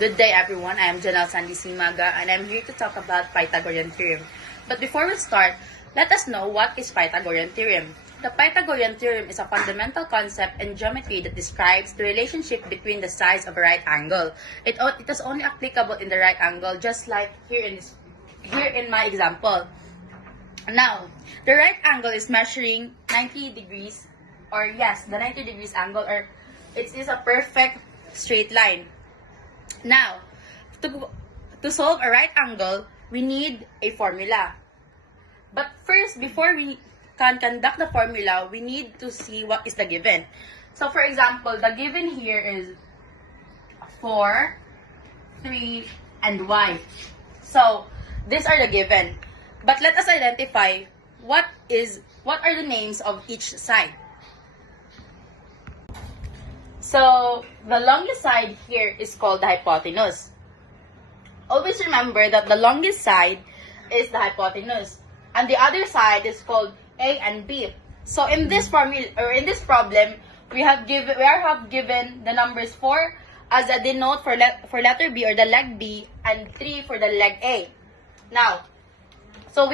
Good day everyone, I am Janelle Sandy Simaga and I'm here to talk about Pythagorean theorem. But before we start, let us know what is Pythagorean theorem. The Pythagorean theorem is a fundamental concept in geometry that describes the relationship between the sides of a right angle. It is only applicable in the right angle, just like here in my example. Now, the right angle is measuring 90 degrees, or yes, the 90 degrees angle, or it is a perfect straight line. Now, to solve a right angle, we need a formula. But first, before we can conduct the formula, we need to see what is the given. So, for example, the given here is 4, 3, and y. So, these are the given. But let us identify what are the names of each side. So, the longest side here is called the hypotenuse. Always remember that the longest side is the hypotenuse, and the other side is called A and B. So, in this formula or in this problem, we have given the numbers 4 as a denote for letter B or the leg B, and 3 for the leg A. Now, so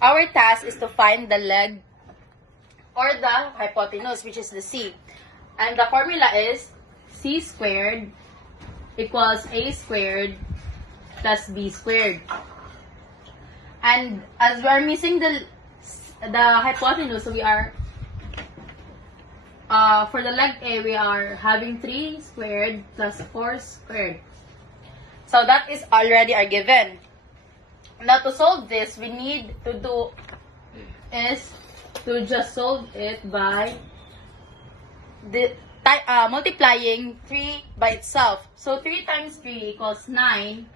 our task is to find the leg or the hypotenuse, which is the C. And the formula is C squared equals A squared plus B squared. And as we are missing the hypotenuse, so we are, for the leg A, we are having 3 squared plus 4 squared. So that is already our given. Now, to solve this, we need to do is to just solve it by multiplying 3 by itself. So 3 times 3 equals 9,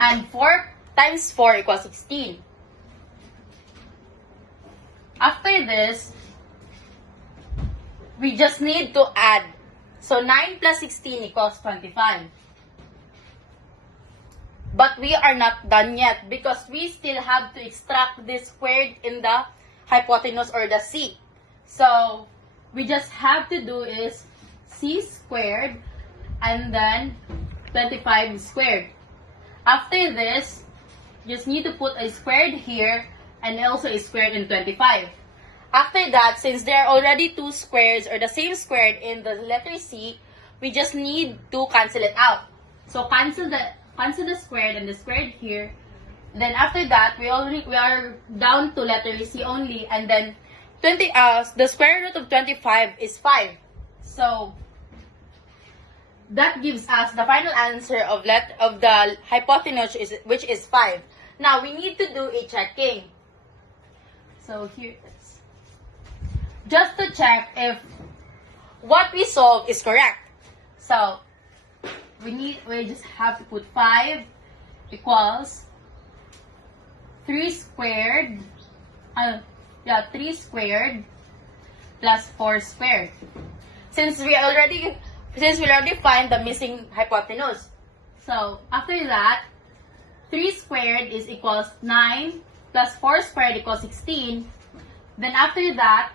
and 4 times 4 equals 16. After this, we just need to add. So 9 plus 16 equals 25. But we are not done yet because we still have to extract this squared in the hypotenuse or the C. So, we just have to do is C squared and then 25 squared. After this, just need to put a squared here and also a squared in 25. After that, since there are already 2 squares or the same squared in the letter C, we just need to cancel it out. So, cancel the squared and the squared here. Then after that, we are down to letter C only, and then the square root of 25 is 5. So that gives us the final answer of the hypotenuse, which is 5. Now we need to do a checking. So here it is. Just to check if what we solve is correct. So we just have to put 5 equals 3 squared, 3 squared plus 4 squared. Since we already find the missing hypotenuse. So after that, 3 squared is equals 9 plus 4 squared equals 16. Then after that,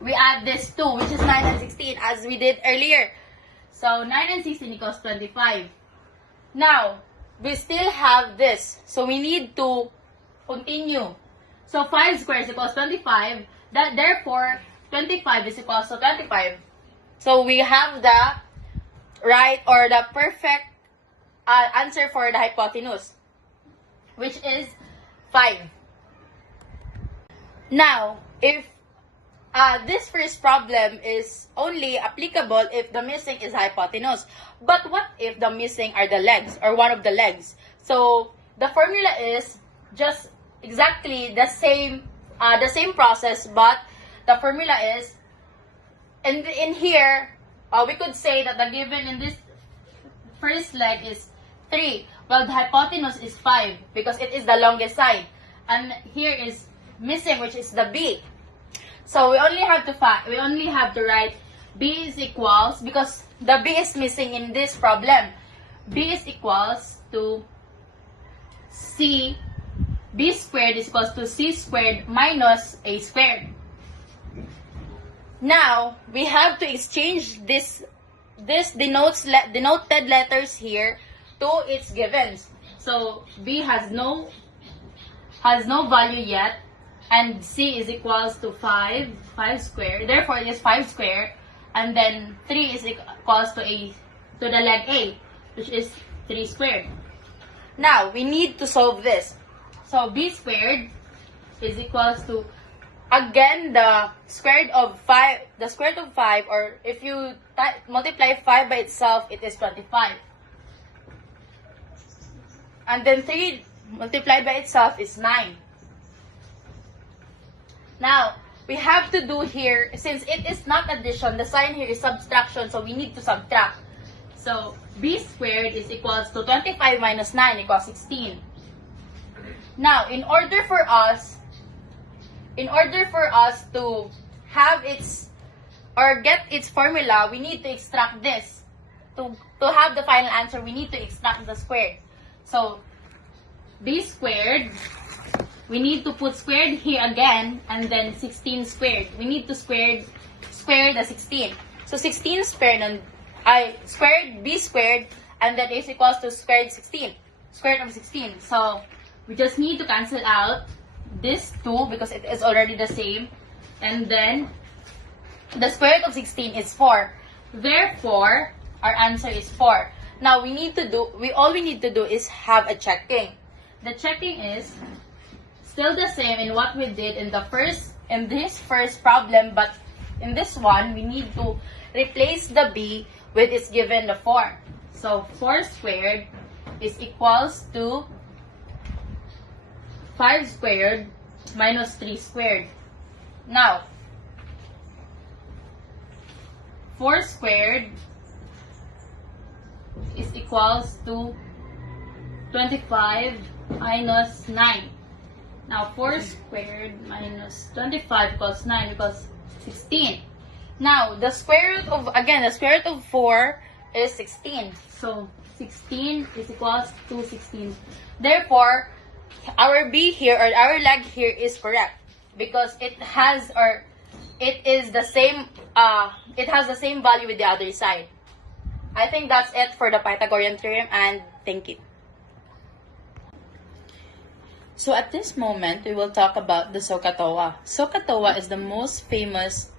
we add this 2, which is 9 and 16, as we did earlier. So, 9 and 16 equals 25. Now, we still have this. So, we need to continue. So, 5 squares equals 25. Therefore, 25 is equals to 25. So, we have the right or the perfect answer for the hypotenuse, which is 5. Now, if this first problem is only applicable if the missing is hypotenuse. But what if the missing are the legs or one of the legs? So the formula is just exactly the same process, but the formula is in here we could say that the given in this first leg is 3, while the hypotenuse is 5 because it is the longest side, and here is missing, which is the B. So we only have to write B is equals, because the B is missing in this problem. B is equals to C b squared is equals to c squared minus a squared. Now, we have to exchange this denoted letters here to its givens. So, b has no value yet, and c is equals to 5 squared. Therefore, it is 5 squared, and then 3 is equals to the leg a, which is 3 squared. Now, we need to solve this. So, b squared is equals to, again, the square root of 5, or if you multiply 5 by itself, it is 25. And then 3 multiplied by itself is 9. Now, we have to do here, since it is not addition, the sign here is subtraction, so we need to subtract. So, b squared is equals to 25 minus 9 equals 16. Now, in order for us to have its, or get its formula, we need to extract this. To have the final answer, we need to extract the square. So, b squared, we need to put squared here again, and then 16 squared. We need to square the 16. So, 16 squared, and squared b squared, and that is equals to square root of 16. So, we just need to cancel out this 2 because it is already the same. And then, the square root of 16 is 4. Therefore, our answer is 4. Now, all we need to do is have a checking. The checking is still the same in what we did in this first problem, but in this one, we need to replace the b with its given the 4. So, 4 squared is equals to 5 squared minus 3 squared. Now, 4 squared is equals to 25 minus 9. Now, 4 squared minus 25 equals 9 equals 16. Now, the square root of 4 is 16. So, 16 is equals to 16. Therefore, our b here, or our leg here, is correct because it has the same value with the other side. I think that's it for the Pythagorean theorem, and thank you. So at this moment, we will talk about the SOHCAHTOA. SOHCAHTOA is the most famous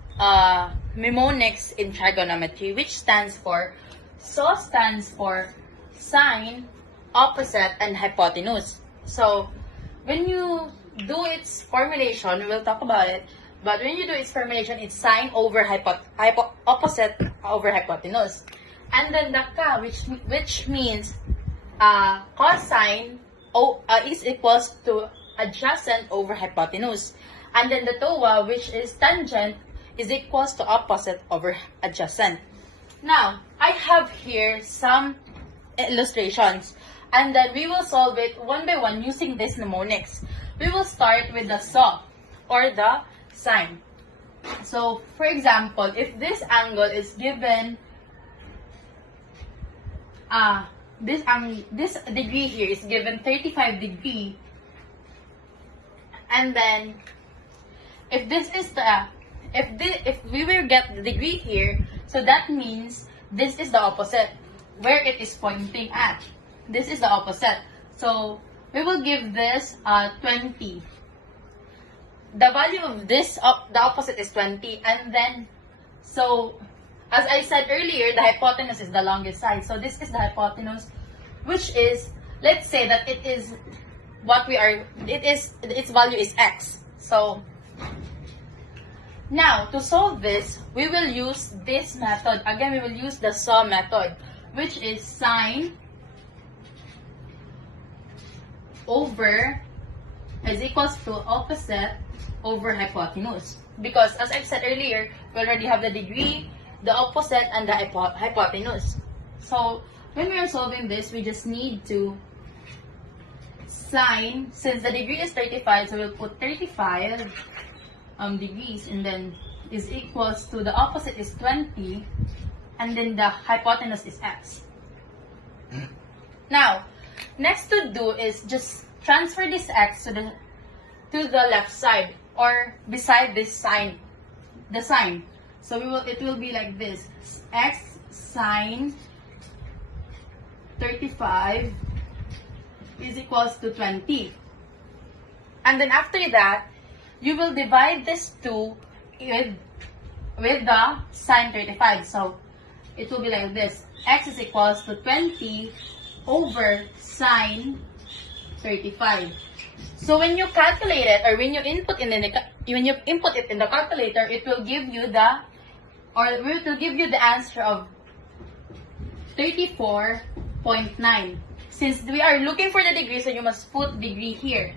mnemonics in trigonometry, which stands for, SO stands for sine, opposite, and hypotenuse. So, when you do its formulation, we will talk about it, but when you do its formulation, it's sine over opposite over hypotenuse. And then the ka, which means cosine is equals to adjacent over hypotenuse. And then the TOA, which is tangent, is equals to opposite over adjacent. Now, I have here some illustrations, and then we will solve it one by one using these mnemonics. We will start with the SO, or the sine. So, for example, if this angle is given, this degree here is given 35 degree, and then if this is if we will get the degree here, so that means this is the opposite, where it is pointing at. This is the opposite. So, we will give this 20. The value of this, the opposite is 20. And then, so, as I said earlier, the hypotenuse is the longest side. So, this is the hypotenuse, which is, let's say that it is what we are, its value is x. So, now, to solve this, we will use this method. Again, we will use the SO method, which is sine over is equals to opposite over hypotenuse. Because, as I said earlier, we already have the degree, the opposite, and the hypotenuse. So, when we are solving this, we just need to sine, since the degree is 35, so we'll put 35 degrees, and then is equals to the opposite is 20, and then the hypotenuse is x. Now, next to do is just transfer this x to the left side or beside this sign, the sign. So it will be like this: x sine 35 is equals to 20. And then after that, you will divide this 2 with the sine 35. So it will be like this: x is equals to 20 over sine 35. So when you calculate it, or when you input it in the calculator, it will give you the answer of 34.9. Since we are looking for the degree, so you must put degree here.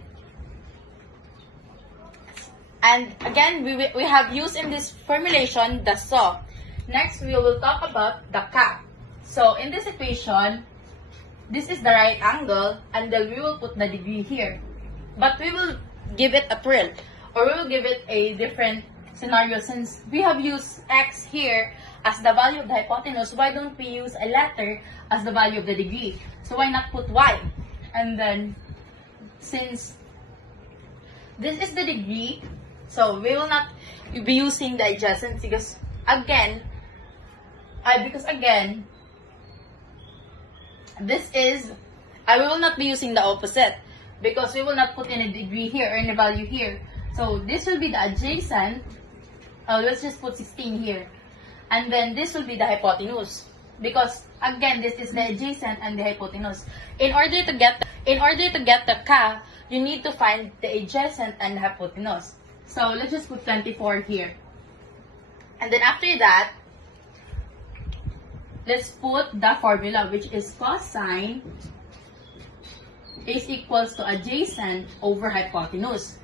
And again, we have used in this formulation the saw. Next, we will talk about the ka. So in this equation, this is the right angle, and then we will put the degree here. But we will give it a twirl, or we will give it a different scenario. Since we have used x here as the value of the hypotenuse, why don't we use a letter as the value of the degree? So why not put y? And then, since this is the degree, so we will not be using the adjacent because again, this is, we will not be using the opposite because we will not put in a degree here or in a value here. So this will be the adjacent. Let's just put 16 here. And then this will be the hypotenuse. Because again, this is the adjacent and the hypotenuse. In order to get the ka, you need to find the adjacent and the hypotenuse. So let's just put 24 here. And then after that, let's put the formula, which is cosine is equals to adjacent over hypotenuse.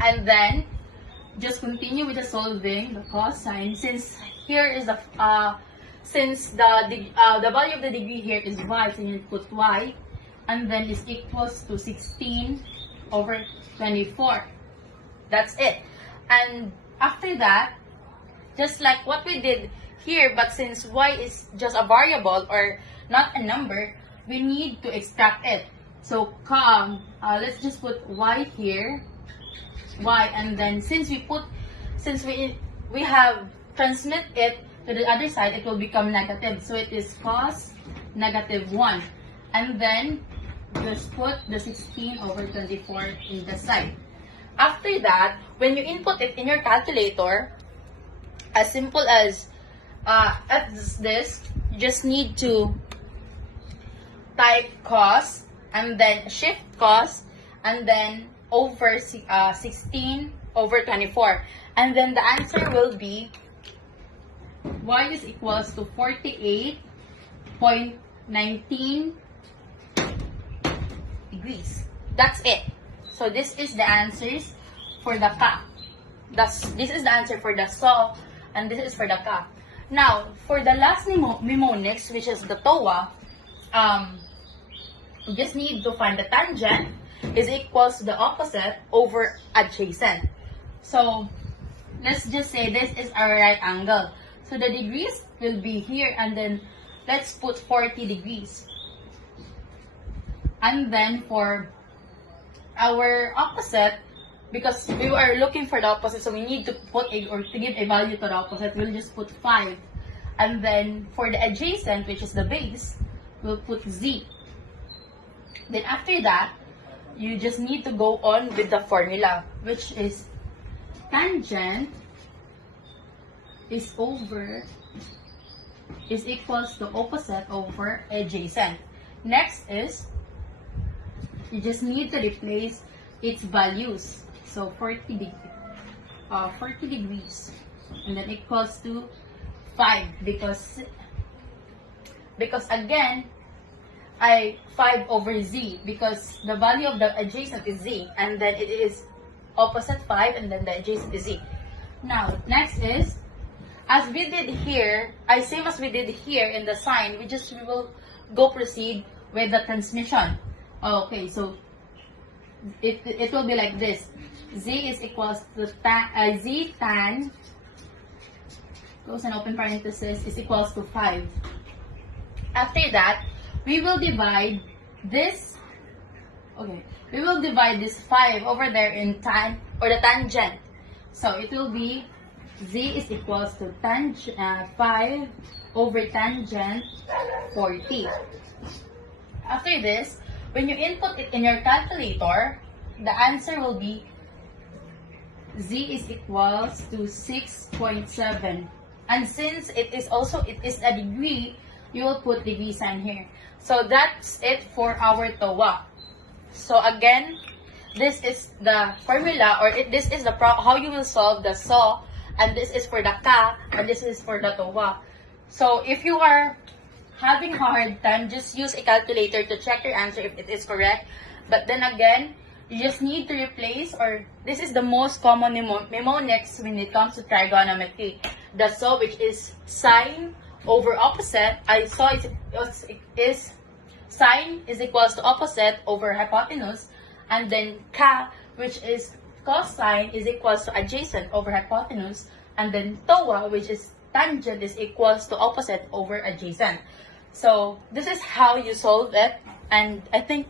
And then just continue with the solving the cosine. Since here is the since the value of the degree here is y, so you put y, and then is equals to 16 over 24. That's it. And after that, just like what we did here, but since y is just a variable or not a number, we need to extract it. So let's just put y here, y, and then since we have transmit it to the other side, it will become negative. So it is cos negative 1. And then just put the 16 over 24 in the side. After that, when you input it in your calculator, as simple as this, you just need to type cos and then shift cos and then over 16 over 24. And then the answer will be y is equals to 48.19 degrees. That's it. So this is the answers for the ka. This is the answer for the saw, and this is for the ka. Now, for the last mnemonics, which is the TOA, you just need to find the tangent is equals to the opposite over adjacent. So let's just say this is our right angle. So the degrees will be here, and then let's put 40 degrees. And then for our opposite, because we are looking for the opposite, so we need to put to give a value to the opposite, we'll just put 5. And then for the adjacent, which is the base, we'll put z. Then after that, you just need to go on with the formula, which is tangent is equals to opposite over adjacent. Next is, you just need to replace its values. So 40 degrees, and then equals to 5 because again, 5 over z, because the value of the adjacent is z, and then it is opposite 5, and then the adjacent is z. Now, next is, as we did here, same as we did here in the sign, we will go proceed with the transmission. Okay, so it will be like this. Z is equals to z tan, close and open parenthesis, is equals to 5. After that, we will divide this Okay, we will divide this 5 over there in tan, or the tangent. So it will be z is equals to 5 over tangent 40. After this, when you input it in your calculator, the answer will be z is equals to 6.7. And since it is a degree, you will put degree sign here. So that's it for our TOA. So again, this is the formula, or this is the how you will solve the SAW, and this is for the KA, and this is for the TOA. So if you are having a hard time, just use a calculator to check your answer if it is correct. But then again, you just need to replace, or this is the most common mnemonics when it comes to trigonometry. The SAW, which is sine over opposite, I saw it is sine is equals to opposite over hypotenuse, and then Ka, which is cosine, is equals to adjacent over hypotenuse, and then TOA, which is tangent, is equals to opposite over adjacent. So this is how you solve it, and I think